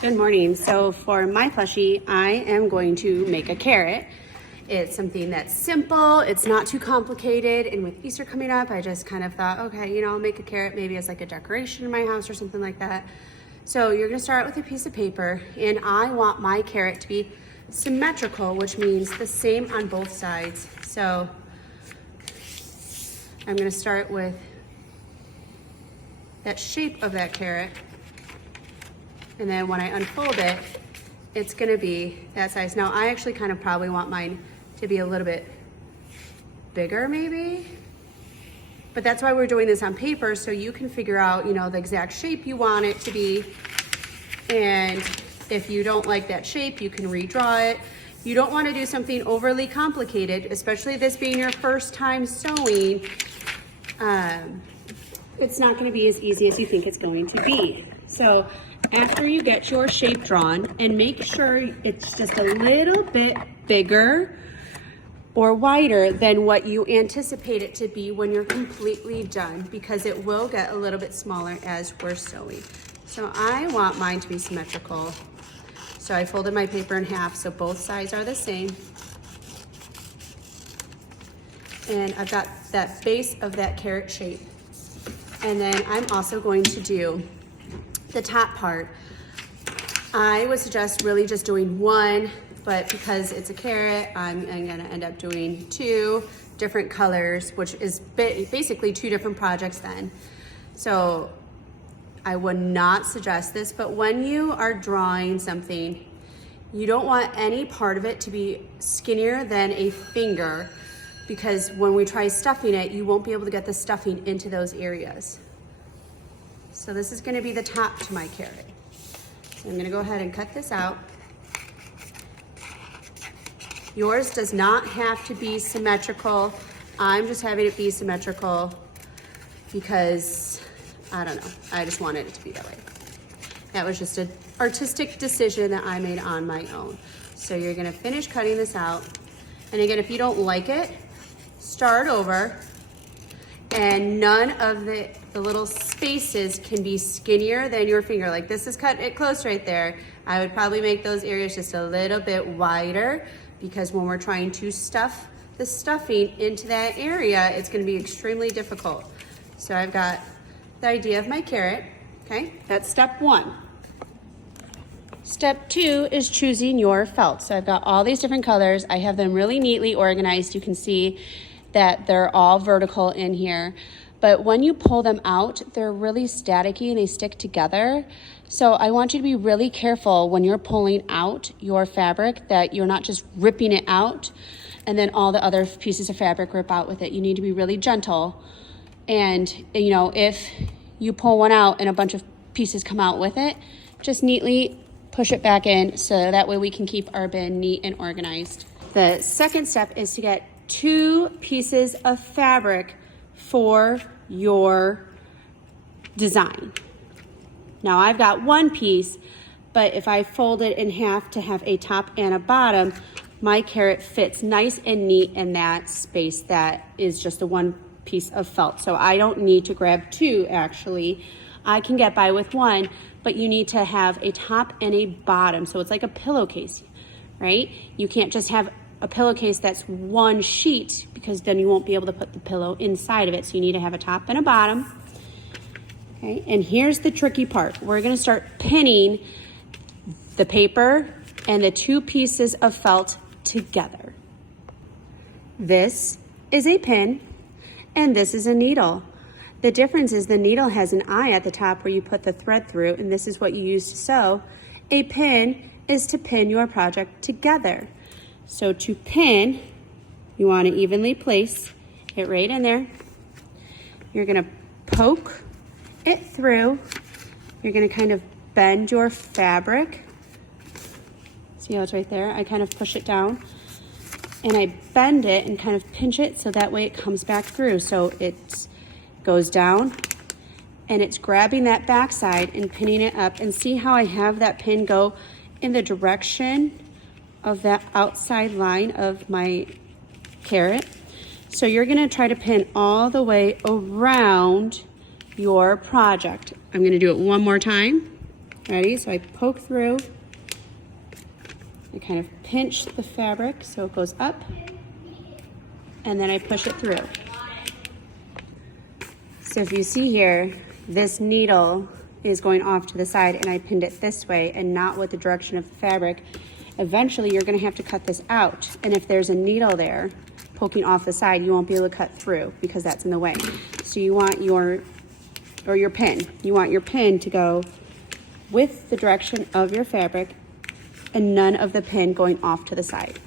Good morning. So for my plushie, I am going to make a carrot. It's something that's simple, it's not too complicated, and with Easter coming up, I just kind of thought, okay, you know, I'll make a carrot maybe as like a decoration in my house or something like that. So you're gonna start with a piece of paper, and I want my carrot to be symmetrical, which means the same on both sides. So I'm gonna start with that shape of that carrot. And then when I unfold it, it's gonna be that size. Now I actually kind of probably want mine to be a little bit bigger maybe, but that's why we're doing this on paper, so you can figure out, you know, the exact shape you want it to be. And if you don't like that shape, you can redraw it. You don't wanna do something overly complicated, especially this being your first time sewing. It's not gonna be as easy as you think it's going to be. So after you get your shape drawn, and make sure it's just a little bit bigger or wider than what you anticipate it to be when you're completely done, because it will get a little bit smaller as we're sewing. So I want mine to be symmetrical. So I folded my paper in half so both sides are the same. And I've got that base of that carrot shape. And then I'm also going to do the top part. I would suggest really just doing one, but because it's a carrot, I'm gonna end up doing two different colors, which is basically two different projects then. So I would not suggest this, but when you are drawing something, you don't want any part of it to be skinnier than a finger, because when we try stuffing it, you won't be able to get the stuffing into those areas. So this is gonna be the top to my carrot. So I'm gonna go ahead and cut this out. Yours does not have to be symmetrical. I'm just having it be symmetrical because, I don't know, I just wanted it to be that way. That was just an artistic decision that I made on my own. So you're gonna finish cutting this out. And again, if you don't like it, start over. And none of the little spaces can be skinnier than your finger. Like this is cut it close right there. I would probably make those areas just a little bit wider, because when we're trying to stuff the stuffing into that area, it's gonna be extremely difficult. So I've got the idea of my carrot, okay? That's step one. Step two is choosing your felt. So I've got all these different colors. I have them really neatly organized. You can see that they're all vertical in here. But when you pull them out, they're really staticky and they stick together. So I want you to be really careful when you're pulling out your fabric that you're not just ripping it out and then all the other pieces of fabric rip out with it. You need to be really gentle. And you know, if you pull one out and a bunch of pieces come out with it, just neatly push it back in so that way we can keep our bin neat and organized. The second step is to get two pieces of fabric for your design. Now I've got one piece, but if I fold it in half to have a top and a bottom, my carrot fits nice and neat in that space that is just the one piece of felt. So I don't need to grab two actually. I can get by with one, but you need to have a top and a bottom. So it's like a pillowcase, right? You can't just have a pillowcase that's one sheet, because then you won't be able to put the pillow inside of it. So you need to have a top and a bottom. Okay, and here's the tricky part. We're gonna start pinning the paper and the two pieces of felt together. This is a pin and this is a needle. The difference is the needle has an eye at the top where you put the thread through, and this is what you use to sew. A pin is to pin your project together. So to pin, you want to evenly place it right in there. You're going to poke it through. You're going to kind of bend your fabric. See how it's right there? I kind of push it down and I bend it and kind of pinch it so that way it comes back through. So it goes down and it's grabbing that backside and pinning it up. And see how I have that pin go in the direction of that outside line of my carrot. So you're gonna try to pin all the way around your project. I'm gonna do it one more time. Ready? So I poke through. I kind of pinch the fabric so it goes up, and then I push it through. So if you see here, this needle is going off to the side, and I pinned it this way and not with the direction of the fabric. Eventually you're gonna have to cut this out, and if there's a needle there poking off the side, you won't be able to cut through because that's in the way. So you want your pin. You want your pin to go with the direction of your fabric and none of the pin going off to the side.